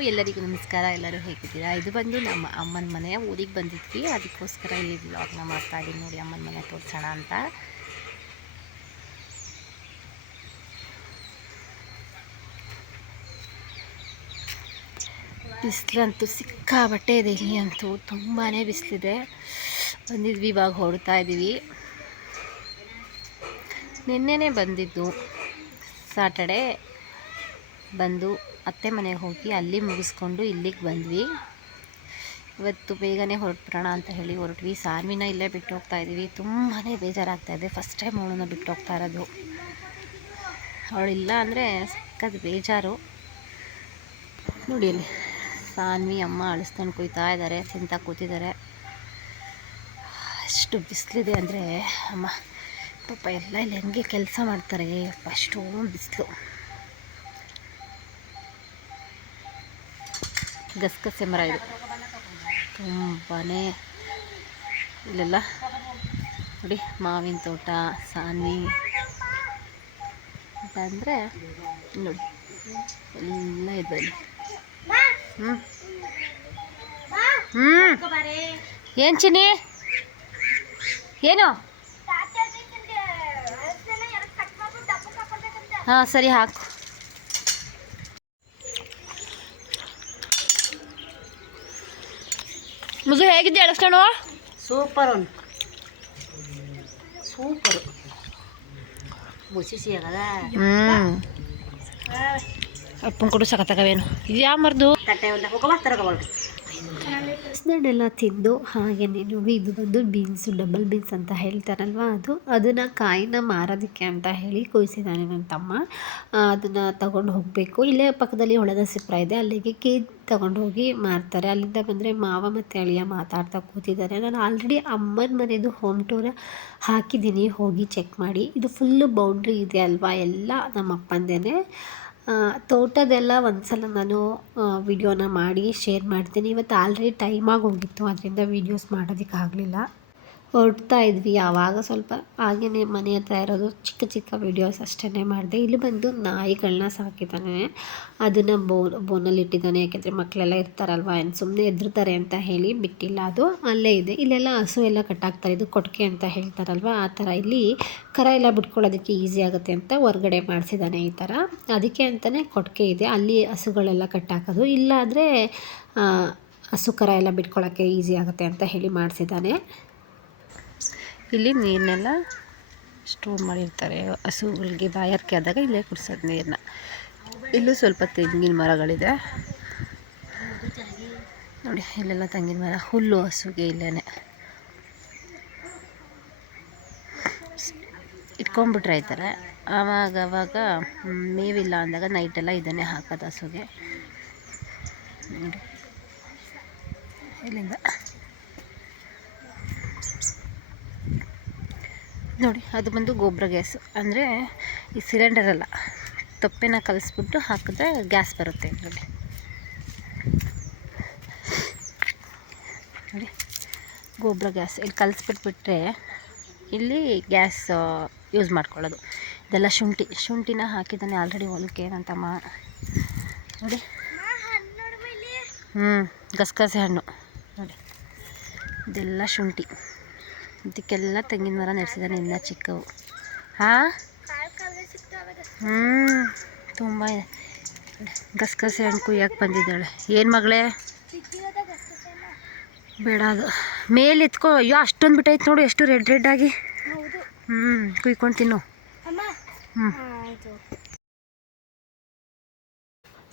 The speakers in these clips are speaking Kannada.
ಎಲ್ಲರಿಗೂ ನಮಸ್ಕಾರ. ಎಲ್ಲರೂ ಹೇಗಿದ್ದೀರಾ? ಇದು ಬಂದು ನಮ್ಮ ಅಮ್ಮನ ಮನೆಯ ಊರಿಗೆ ಬಂದಿದ್ವಿ. ಅದಕ್ಕೋಸ್ಕರ ಇಲ್ಲಿ ಬ್ಲಾಗ್ನ ಮಾಡ್ತಾ ಇದ್ದೀನಿ. ನೋಡಿ, ಅಮ್ಮನ ಮನೆ ತೋರಿಸೋಣ ಅಂತ. ಬಿಸಿಲಂತೂ ಸಿಕ್ಕಾಬಟ್ಟೆ ಇದೆ ಇಲ್ಲಿ ಅಂತೂ. ತುಂಬಾ ಬಿಸಿಲಿದೆ. ಬಂದಿದ್ವಿ, ಇವಾಗ ಹೊರಡ್ತಾ ಇದ್ದೀವಿ. ನಿನ್ನೆನೇ ಬಂದಿದ್ದು. ಸಾಟರ್ಡೆ ಬಂದು ಅತ್ತೆ ಮನೆಗೆ ಹೋಗಿ ಅಲ್ಲಿ ಮುಗಿಸ್ಕೊಂಡು ಇಲ್ಲಿಗೆ ಬಂದ್ವಿ. ಇವತ್ತು ಬೇಗನೆ ಹೊರಟ್ಬಿಡೋಣ ಅಂತ ಹೇಳಿ ಹೊರಟ್ವಿ. ಸಾನ್ವಿನ ಇಲ್ಲೇ ಬಿಟ್ಟು ಹೋಗ್ತಾ ಇದ್ದೀವಿ. ತುಂಬಾ ಬೇಜಾರಾಗ್ತಾ ಇದೆ. ಫಸ್ಟ್ ಟೈಮ್ ಅವಳನ್ನ ಬಿಟ್ಟು ಹೋಗ್ತಾ ಇರೋದು. ಅವಳಿಲ್ಲ ಅಂದರೆ ಸಕ್ಕದ ಬೇಜಾರು. ನೋಡಿ ಅಲ್ಲಿ ಸಾನ್ವಿ, ಅಮ್ಮ ಅಳಿಸ್ಕೊಂಡು ಕುಯ್ತಾ ಇದ್ದಾರೆ, ತಿಂತ ಕೂತಿದ್ದಾರೆ. ಅಷ್ಟು ಬಿಸಿಲಿದೆ ಅಂದರೆ ಅಮ್ಮ, ಪಾಪ ಎಲ್ಲ ಇಲ್ಲಿ ಹೆಂಗೆ ಕೆಲಸ ಮಾಡ್ತಾರೆ. ಅಷ್ಟೊಂದು ಬಿಸಿಲು. ಗಸಗಸೆ ಮರ ಇದು. ತುಂಬಾ ಇಲ್ಲೆಲ್ಲ ನೋಡಿ ಮಾವಿನ ತೋಟ ಸಾನ್ವಿ. ಅಂದರೆ ನೋಡಿ ಎಲ್ಲ ಇದೆ ಹ್ಞೂ ಹ್ಞೂ ಏನು ಚಿನ್ನಿ? ಏನು? ಹಾಂ ಸರಿ ಹಾಕು. ಮುಜು ಹೇಗಿದ್ದೆ ಅಳಸ್ಕೊಂಡು ಸೂಪರ್ ಅವನು ಸೂಪರ್ ಮುಸಿಸಿ ಆಗದ ಅಪ್ಪನ ಕೊಡು ಸಖತ್ತಾಗವೇನು ಇದು ಯಾವ ಮರ್ದು ತಟ್ಟೆ ಒಂದು ಹೋಗೋ ತರಗೋಬಾರ್ದು ತಿಂದು ಹಾಗೆ ನೋಡಿ ಇದು ಬಂದು ಬೀನ್ಸು, ಡಬಲ್ ಬೀನ್ಸ್ ಅಂತ ಹೇಳ್ತಾರಲ್ವ ಅದು? ಅದನ್ನು ಕಾಯಿನ ಮಾರೋದಕ್ಕೆ ಅಂತ ಹೇಳಿ ಕೊಯ್ಸಿದ್ದಾನೆ ನನ್ನ ತಮ್ಮ. ಅದನ್ನು ತಗೊಂಡು ಹೋಗಬೇಕು. ಇಲ್ಲೇ ಪಕ್ಕದಲ್ಲಿ ಹೊಳೆದ ಸಿಪ್ರ ಇದೆ. ಅಲ್ಲಿಗೆ ಕೆ ತಗೊಂಡು ಹೋಗಿ ಮಾರ್ತಾರೆ. ಅಲ್ಲಿಂದ ಬಂದರೆ ಮಾವ ಮತ್ತು ಅಳಿಯ ಮಾತಾಡ್ತಾ ಕೂತಿದ್ದಾರೆ. ನಾನು ಆಲ್ರೆಡಿ ಅಮ್ಮನ ಮನೆಯದು ಹೋಮ್ ಟೂರ್ ಹಾಕಿದ್ದೀನಿ. ಹೋಗಿ ಚೆಕ್ ಮಾಡಿ. ಇದು ಫುಲ್ಲು ಬೌಂಡ್ರಿ ಇದೆ ಅಲ್ವಾ? ಎಲ್ಲ ನಮ್ಮ ಅಪ್ಪಂದೇನೆ ತೋಟದೆಲ್ಲ ಒಂದ್ಸಲ ನಾನು ವಿಡಿಯೋನ ಮಾಡಿ ಶೇರ್ ಮಾಡ್ತೀನಿ. ಇವತ್ತು ಆಲ್ರೆಡಿ ಟೈಮ್ ಆಗಿ ಹೋಗಿತ್ತು. ಅದರಿಂದ ವೀಡಿಯೋಸ್ ಮಾಡೋದಕ್ಕಾಗಲಿಲ್ಲ. ಹೊರಡ್ತಾ ಇದ್ವಿ ಆವಾಗ ಸ್ವಲ್ಪ. ಹಾಗೆಯೇ ಮನೆ ಹತ್ರ ಇರೋದು ಚಿಕ್ಕ ಚಿಕ್ಕ ವೀಡಿಯೋಸ್ ಅಷ್ಟೇ ಮಾಡಿದೆ. ಇಲ್ಲಿ ಬಂದು ನಾಯಿಗಳನ್ನ ಸಾಕಿದ್ದಾನೆ ಅದನ್ನು ಬೋ, ಬೋನಲ್ಲಿ ಇಟ್ಟಿದ್ದಾನೆ ಯಾಕೆಂದರೆ ಮಕ್ಕಳೆಲ್ಲ ಇರ್ತಾರಲ್ವ ಏನು ಸುಮ್ಮನೆ ಎದುರ್ತಾರೆ ಅಂತ ಹೇಳಿ ಬಿಟ್ಟಿಲ್ಲ ಅದು. ಅಲ್ಲೇ ಇದೆ. ಇಲ್ಲೆಲ್ಲ ಹಸು ಎಲ್ಲ ಕಟ್ಟಾಗ್ತಾರೆ ಇದು ಕೊಟ್ಟಿಗೆ ಅಂತ ಹೇಳ್ತಾರಲ್ವ? ಆ ಥರ ಇಲ್ಲಿ ಕರ ಎಲ್ಲ ಬಿಟ್ಕೊಳ್ಳೋದಕ್ಕೆ ಈಸಿ ಆಗುತ್ತೆ ಅಂತ ಹೊರಗಡೆ ಮಾಡಿಸಿದ್ದಾನೆ ಈ ಥರ. ಅದಕ್ಕೆ ಅಂತಲೇ ಕೊಟ್ಟಿಗೆ ಇದೆ. ಅಲ್ಲಿ ಹಸುಗಳೆಲ್ಲ ಕಟ್ಟಾಕೋದು ಇಲ್ಲಾಂದರೆ ಹಸು ಕರ ಎಲ್ಲ ಬಿಟ್ಕೊಳ್ಳೋಕ್ಕೆ ಈಸಿ ಆಗುತ್ತೆ ಅಂತ ಹೇಳಿ ಮಾಡಿಸಿದ್ದಾನೆ ಇಲ್ಲಿ ನೀರನ್ನೆಲ್ಲ ಸ್ಟೋರ್ ಮಾಡಿರ್ತಾರೆ. ಹಸುಗಳಿಗೆ ಬಾಯಾರಿಕೆ ಆದಾಗ ಇಲ್ಲೇ ಕುಡಿಸೋದು ನೀರನ್ನ ಇಲ್ಲೂ ಸ್ವಲ್ಪ ತೆಂಗಿನ ಮರಗಳಿದೆ. ನೋಡಿ, ಇಲ್ಲೆಲ್ಲ ತೆಂಗಿನ ಮರ. ಹುಲ್ಲು ಹಸುಗೆ ಇಲ್ಲೇ ಇಟ್ಕೊಂಡ್ಬಿಟ್ರೆ ಆಯ್ತಾರೆ ಆವಾಗ ಅವಾಗ ಮೇವಿಲ್ಲ ಅಂದಾಗ ನೈಟೆಲ್ಲ ಇದನ್ನೇ ಹಾಕೋದು ಹಸುಗೆ. ನೋಡಿ. ಇಲ್ಲಿಂದ ನೋಡಿ, ಅದು ಬಂದು ಗೊಬ್ಬರ ಗ್ಯಾಸ್. ಅಂದರೆ ಈ ಸಿಲಿಂಡರ್ ಅಲ್ಲ, ತೊಪ್ಪೆನ ಕಲಿಸ್ಬಿಟ್ಟು ಹಾಕಿದ್ರೆ ಗ್ಯಾಸ್ ಬರುತ್ತೆ ನೋಡಿ. ನೋಡಿ, ಗೊಬ್ಬರ ಗ್ಯಾಸ್. ಇಲ್ಲಿ ಕಲಿಸ್ಬಿಟ್ಬಿಟ್ರೆ ಇಲ್ಲಿ ಗ್ಯಾಸ್ ಯೂಸ್ ಮಾಡ್ಕೊಳ್ಳೋದು. ಇದೆಲ್ಲ ಶುಂಠಿ. ಶುಂಠಿನ ಹಾಕಿದ್ದಾನೆ ಆಲ್ರೆಡಿ ಹೊಲಕ್ಕೆ ಏನಂತಮ್ಮ ನೋಡಿ. ಹ್ಞೂ ಗಸಗಸೆ ಹಣ್ಣು. ನೋಡಿ, ಇದೆಲ್ಲ ಶುಂಠಿ. ಇದಕ್ಕೆಲ್ಲ ತೆಂಗಿನ ಮರ ನೆಡ್ಸಿದ್ದಾನೆ ಇನ್ನ ಚಿಕ್ಕವು ಹಾಂ? ಹ್ಞೂ ತುಂಬ ಇದೆ. ಗಸಗಸೆ ಹಣ್ಣು ಕುಯ್ಯಕ್ಕೆ ಬಂದಿದ್ದಾಳೆ. ಏನು ಮಗಳೇ? ಬೇಡ ಅದು. ಮೇಲೆ ಎತ್ಕೋ. ಅಯ್ಯೋ ಅಷ್ಟೊಂದು ಬಿಟ್ಟೈತೆ ನೋಡು ಎಷ್ಟು ರೆಡ್ ರೆಡ್ ಆಗಿ. ಹ್ಞೂ ಕುಯ್ಕೊಂಡು ತಿನ್ನು. ಹ್ಞೂ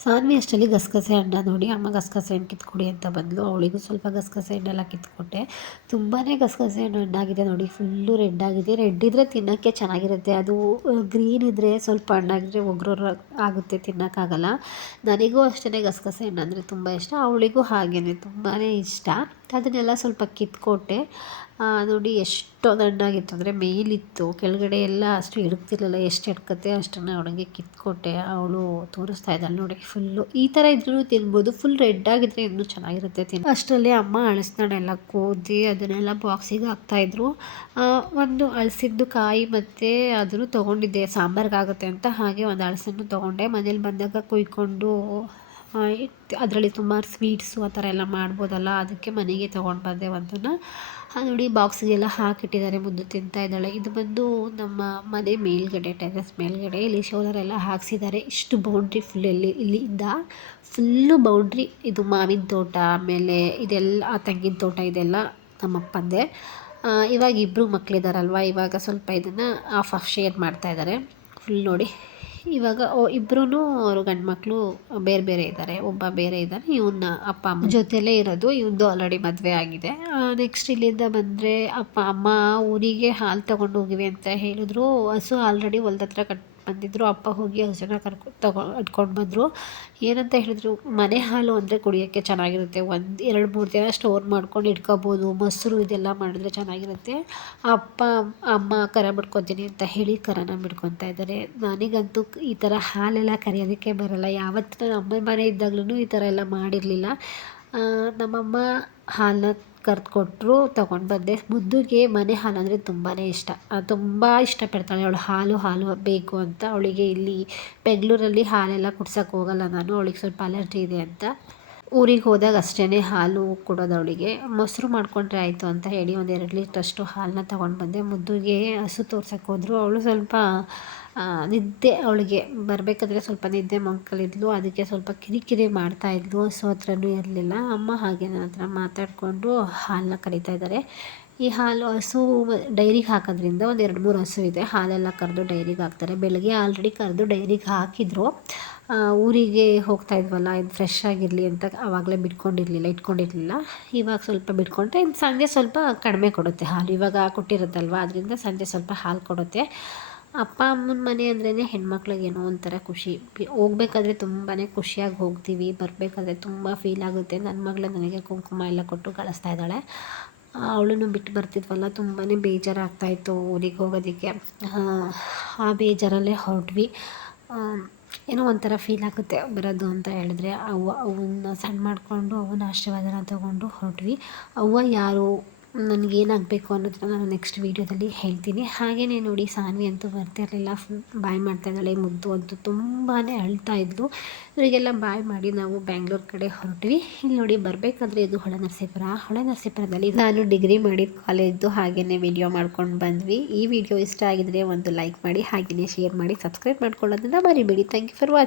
ಸಾನ್ವಿ ಅಷ್ಟರಲ್ಲಿ ಗಸಗಸೆ ಹಣ್ಣ ನೋಡಿ, ಅಮ್ಮ ಗಸಗಸೆ ಹಣ್ಣು ಕಿತ್ಕೊಡಿ ಅಂತ ಬಂದಳು ಅವಳಿಗೂ ಸ್ವಲ್ಪ ಗಸಗಸೆ ಹಣ್ಣೆಲ್ಲ ಕಿತ್ಕೊಟ್ಟೆ. ತುಂಬಾ ಗಸಗಸೆ ಹಣ್ಣು ಹಣ್ಣಾಗಿದೆ ನೋಡಿ, ಫುಲ್ಲು ರೆಡ್ ಆಗಿದೆ. ರೆಡ್ ಇದ್ದರೆ ತಿನ್ನೋಕ್ಕೆ ಚೆನ್ನಾಗಿರುತ್ತೆ. ಅದು ಗ್ರೀನ್ ಇದ್ದರೆ ಸ್ವಲ್ಪ ಹಣ್ಣಾಗಿದ್ರೆ ಒಗ್ರ ಆಗುತ್ತೆ, ತಿನ್ನೋಕ್ಕಾಗಲ್ಲ. ನನಗೂ ಅಷ್ಟೇ ಗಸಗಸೆ ಹಣ್ಣು ಅಂದರೆ ತುಂಬ ಇಷ್ಟ. ಅವಳಿಗೂ ಹಾಗೇ ತುಂಬಾ ಇಷ್ಟ. ಅದನ್ನೆಲ್ಲ ಸ್ವಲ್ಪ ಕಿತ್ಕೊಟ್ಟೆ. ನೋಡಿ ಎಷ್ಟು ಹಣ್ಣಾಗಿತ್ತು. ಅಂದರೆ ಮೇಲಿತ್ತು. ಕೆಳಗಡೆ ಎಲ್ಲ ಅಷ್ಟು ಹಿಡ್ಕ್ತಿರ್ಲಿಲ್ಲ ಎಷ್ಟು ಹಿಡ್ಕತ್ತೆ ಅಷ್ಟನ್ನು ಅವಳಿಗೆ ಕಿತ್ಕೊಟ್ಟೆ. ಅವಳು ತೋರಿಸ್ತಾ ಇದ್ದಾಳೆ ನೋಡಿ ಫುಲ್ಲು ಈ ಥರ ಇದ್ರೂ ತಿನ್ಬೋದು. ಫುಲ್ ರೆಡ್ ಆಗಿದ್ರೆ ಇನ್ನೂ ಚೆನ್ನಾಗಿರುತ್ತೆ ತಿನ್ ಅಷ್ಟರಲ್ಲಿ ಅಮ್ಮ ಅಳಸ್ನಾಡೆಲ್ಲ ಕೋದಿ ಅದನ್ನೆಲ್ಲ ಬಾಕ್ಸಿಗೆ ಹಾಕ್ತಾಯಿದ್ರು ಒಂದು ಅಳಸಿದ್ದು ಕಾಯಿ ಮತ್ತು ಅದನ್ನು ತೊಗೊಂಡಿದ್ದೆ. ಸಾಂಬಾರ್ಗಾಗುತ್ತೆ ಅಂತ ಹಾಗೆ ಒಂದು ಅಳಸನ್ನು ತೊಗೊಂಡೆ. ಮನೇಲಿ ಬಂದಾಗ ಕುಯ್ಕೊಂಡು ಅದರಲ್ಲಿ ತುಂಬ ಸ್ವೀಟ್ಸು ಆ ಥರ ಎಲ್ಲ ಮಾಡ್ಬೋದಲ್ಲ, ಅದಕ್ಕೆ ಮನೆಗೆ ತೊಗೊಂಡು ಬಂದೆ ಒಂದನ್ನು. ಅದು ನೋಡಿ ಬಾಕ್ಸಿಗೆಲ್ಲ ಹಾಕಿಟ್ಟಿದ್ದಾರೆ ಮುಂದೆ ತಿಂತಾ ಇದ್ದಾಳೆ. ಇದು ಬಂದು ನಮ್ಮ ಮನೆ ಮೇಲ್ಗಡೆ ಟೆರೆಸ್ ಮೇಲ್ಗಡೆ, ಇಲ್ಲಿ ಶೋಲರ್ ಎಲ್ಲ ಹಾಕ್ಸಿದ್ದಾರೆ. ಇಷ್ಟು ಬೌಂಡ್ರಿ ಫುಲ್ ಇಲ್ಲಿ ಇಲ್ಲಿಂದ ಫುಲ್ಲು ಬೌಂಡ್ರಿ ಇದು ಮಾವಿನ ತೋಟ, ಆಮೇಲೆ ಇದೆಲ್ಲ ತೆಂಗಿನ ತೋಟ ಇದೆಲ್ಲ ನಮ್ಮಪ್ಪಂದೆ ಅಪ್ಪಂದೆ. ಇವಾಗ ಇಬ್ಬರು ಮಕ್ಕಳಿದಾರಲ್ವ ಇವಾಗ ಸ್ವಲ್ಪ ಇದನ್ನು ಆಫ್ ಆಫ್ ಶೇರ್ ಮಾಡ್ತಾ ಇದ್ದಾರೆ. ಫುಲ್ ನೋಡಿ. ಇವಾಗ ಇಬ್ಬರೂ ಅವರು ಗಂಡು ಮಕ್ಕಳು ಬೇರೆ ಬೇರೆ ಇದ್ದಾರೆ ಒಬ್ಬ ಬೇರೆ ಇದ್ದಾನೆ ಇವನ್ನ ಅಪ್ಪ ಅಮ್ಮ ಜೊತೆಲೇ ಇರೋದು. ಇವಂದು ಆಲ್ರೆಡಿ ಮದುವೆ ಆಗಿದೆ. ನೆಕ್ಸ್ಟ್ ಇಲ್ಲಿಂದ ಬಂದರೆ ಅಪ್ಪ, ಅಮ್ಮ, ಊರಿಗೆ ಹಾಲು ತಗೊಂಡು ಹೋಗಿವೆ ಅಂತ ಹೇಳಿದ್ರು. ಹಸು ಆಲ್ರೆಡಿ ಹೊಲ್ದ ಹತ್ರ ಕಟ್ ಬಂದಿದ್ರು, ಅಪ್ಪ ಹೋಗಿ ಹಸುನ ಕರ್ಕೊ, ತಗೊ ಅಟ್ಕೊಂಡು ಬಂದರು. ಏನಂತ ಹೇಳಿದ್ರು, ಮನೆ ಹಾಲು ಅಂದರೆ ಕುಡಿಯೋಕ್ಕೆ ಚೆನ್ನಾಗಿರುತ್ತೆ. ಒಂದು, ಎರಡು, ಮೂರು ದಿನ ಸ್ಟೋರ್ ಮಾಡ್ಕೊಂಡು ಇಟ್ಕೋಬೋದು. ಮೊಸರು ಇದೆಲ್ಲ ಮಾಡಿದ್ರೆ ಚೆನ್ನಾಗಿರುತ್ತೆ. ಅಪ್ಪ, ಅಮ್ಮ ಕರ ಬಿಡ್ಕೊತೀನಿ ಅಂತ ಹೇಳಿ ಕರನ ಬಿಡ್ಕೊತಾ ಇದ್ದಾರೆ. ನನಗಂತೂ ಈ ಥರ ಹಾಲೆಲ್ಲ ಕರೆಯೋದಕ್ಕೆ ಬರಲ್ಲ. ಯಾವತ್ತೂ ನಮ್ಮ ಅಮ್ಮನ ಮನೆ ಇದ್ದಾಗ್ಲೂ ಈ ಥರ ಎಲ್ಲ ಮಾಡಿರಲಿಲ್ಲ. ನಮ್ಮಮ್ಮ ಹಾಲನ್ನ ಕರ್ದು ಕೊಟ್ಟರು ತೊಗೊಂಡು ಬಂದೆ. ಮುದ್ದುಗೆ ಮನೆ ಹಾಲು ಅಂದರೆ ತುಂಬಾ ಇಷ್ಟ. ತುಂಬ ಇಷ್ಟಪಡ್ತಾಳೆ ಅವಳು. ಹಾಲು ಹಾಲು ಬೇಕು ಅಂತ. ಅವಳಿಗೆ ಇಲ್ಲಿ ಬೆಂಗಳೂರಲ್ಲಿ ಹಾಲೆಲ್ಲ ಕುಡ್ಸೋಕ್ಕೆ ಹೋಗಲ್ಲ ನಾನು. ಅವಳಿಗೆ ಸ್ವಲ್ಪ ಅಲರ್ಜಿ ಇದೆ ಅಂತ. ಊರಿಗೆ ಹೋದಾಗ ಅಷ್ಟೇ ಹಾಲು ಕೊಡೋದು ಅವಳಿಗೆ. ಮೊಸರು ಮಾಡಿಕೊಂಡ್ರೆ ಆಯಿತು ಅಂತ ಹೇಳಿ ಒಂದು ಎರಡು ಲೀಟ್ರಷ್ಟು ಹಾಲನ್ನ ತೊಗೊಂಡು ಬಂದೆ. ಮುದ್ದುಗೆ ಹಸು ತೋರ್ಸಕ್ಕೆ ಹೋದ್ರು. ಅವಳು ಸ್ವಲ್ಪ ನಿದ್ದೆ ಅವಳಿಗೆ. ಬರಬೇಕಾದ್ರೆ ಸ್ವಲ್ಪ ನಿದ್ದೆ ಮಂಕಲಿದ್ಲು ಅದಕ್ಕೆ ಸ್ವಲ್ಪ ಕಿರಿಕಿರಿ ಮಾಡ್ತಾಯಿದ್ಲು ಹಸು ಹತ್ರನೂ ಇರಲಿಲ್ಲ. ಅಮ್ಮ ಹಾಗೆ ನನ್ನ ಹತ್ರ ಮಾತಾಡಿಕೊಂಡು ಹಾಲನ್ನ ಕರಿತಾ ಇದ್ದಾರೆ. ಈ ಹಾಲು ಹಸು ಡೈರಿಗೆ ಹಾಕೋದ್ರಿಂದ ಒಂದು ಎರಡು ಮೂರು ಹಸು ಇದೆ. ಹಾಲೆಲ್ಲ ಕರೆದು ಡೈರಿಗೆ ಹಾಕ್ತಾರೆ. ಬೆಳಗ್ಗೆ ಆಲ್ರೆಡಿ ಕರೆದು ಡೈರಿಗೆ ಹಾಕಿದ್ರು. ಊರಿಗೆ ಹೋಗ್ತಾ ಇದ್ವಲ್ಲ, ಇದು ಫ್ರೆಶ್ ಆಗಿರಲಿ ಅಂತ ಆವಾಗಲೇ ಬಿಟ್ಕೊಂಡಿರಲಿಲ್ಲ, ಇಟ್ಕೊಂಡಿರಲಿಲ್ಲ. ಇವಾಗ ಸ್ವಲ್ಪ ಬಿಟ್ಕೊಂಡ್ರೆ ಇನ್ನು ಸಂಜೆ ಸ್ವಲ್ಪ ಕಡಿಮೆ ಕೊಡುತ್ತೆ ಹಾಲು. ಇವಾಗ ಕೊಟ್ಟಿರುತ್ತಲ್ವ? ಅದರಿಂದ ಸಂಜೆ ಸ್ವಲ್ಪ ಹಾಲು ಕೊಡುತ್ತೆ. ಅಪ್ಪ ಅಮ್ಮನ ಮನೆ ಅಂದ್ರೇ ಹೆಣ್ಮಕ್ಳಿಗೆ ಏನೋ ಒಂಥರ ಖುಷಿ. ಹೋಗ್ಬೇಕಾದ್ರೆ ತುಂಬಾ ಖುಷಿಯಾಗಿ ಹೋಗ್ತೀವಿ. ಬರಬೇಕಾದ್ರೆ ತುಂಬ ಫೀಲ್ ಆಗುತ್ತೆ. ನನ್ನ ಮಗಳು ನನಗೆ ಕುಂಕುಮ ಎಲ್ಲ ಕೊಟ್ಟು ಕಳಿಸ್ತಾ ಇದ್ದಾಳೆ. ಅವಳನ್ನು ಬಿಟ್ಟು ಬರ್ತಿದ್ವಲ್ಲ ತುಂಬಾ ಬೇಜಾರಾಗ್ತಾಯಿತ್ತು ಊರಿಗೆ ಹೋಗೋದಕ್ಕೆ. ಆ, ಬೇಜಾರಲ್ಲೇ ಹೊರಟ್ವಿ. ಏನೋ ಒಂಥರ ಫೀಲ್ ಆಗುತ್ತೆ ಬರೋದು ಅಂತ ಹೇಳಿದ್ರೆ. ಅವ್ವ ಅವನ್ನ ಸಣ್ಣ ಮಾಡಿಕೊಂಡು ಅವನ ಆಶೀರ್ವಾದನ ತಗೊಂಡು ಹೊರಟ್ವಿ. ಅವ್ವ ಯಾರು ನನಗೇನಾಗಬೇಕು ಅನ್ನೋದನ್ನ ನಾನು ನೆಕ್ಸ್ಟ್ ವೀಡಿಯೋದಲ್ಲಿ ಹೇಳ್ತೀನಿ. ಹಾಗೆಯೇ ನೋಡಿ ಸಾನ್ವಿ ಅಂತೂ ಬರ್ತಿರಲಿಲ್ಲ ಫುಲ್ ಬಾಯ್ ಮಾಡ್ತಾ ಇದ್ದಾಳೆ, ಮುದ್ದು ಅಂತೂ ತುಂಬಾ ಅಳ್ತಾ ಇದ್ಲು. ಇವರಿಗೆಲ್ಲ ಬಾಯ್ ಮಾಡಿ ನಾವು ಬ್ಯಾಂಗ್ಳೂರ್ ಕಡೆ ಹೊರಟ್ವಿ. ಇಲ್ಲಿ ನೋಡಿ ಬರಬೇಕಾದ್ರೆ ಇದು ಹೊಳೆನರಸೀಪುರ. ಹೊಳೆನರಸೀಪುರದಲ್ಲಿ ನಾನು ಡಿಗ್ರಿ ಮಾಡಿದ ಕಾಲೇಜ್ದು ಹಾಗೆಯೇ ವಿಡಿಯೋ ಮಾಡ್ಕೊಂಡು ಬಂದ್ವಿ. ಈ ವಿಡಿಯೋ ಇಷ್ಟ ಆಗಿದ್ರೆ ಒಂದು ಲೈಕ್ ಮಾಡಿ ಹಾಗೆಯೇ ಶೇರ್ ಮಾಡಿ ಸಬ್ಸ್ಕ್ರೈಬ್ ಮಾಡ್ಕೊಳ್ಳೋದನ್ನ ಮರಿಬೇಡಿ. Thank you for watching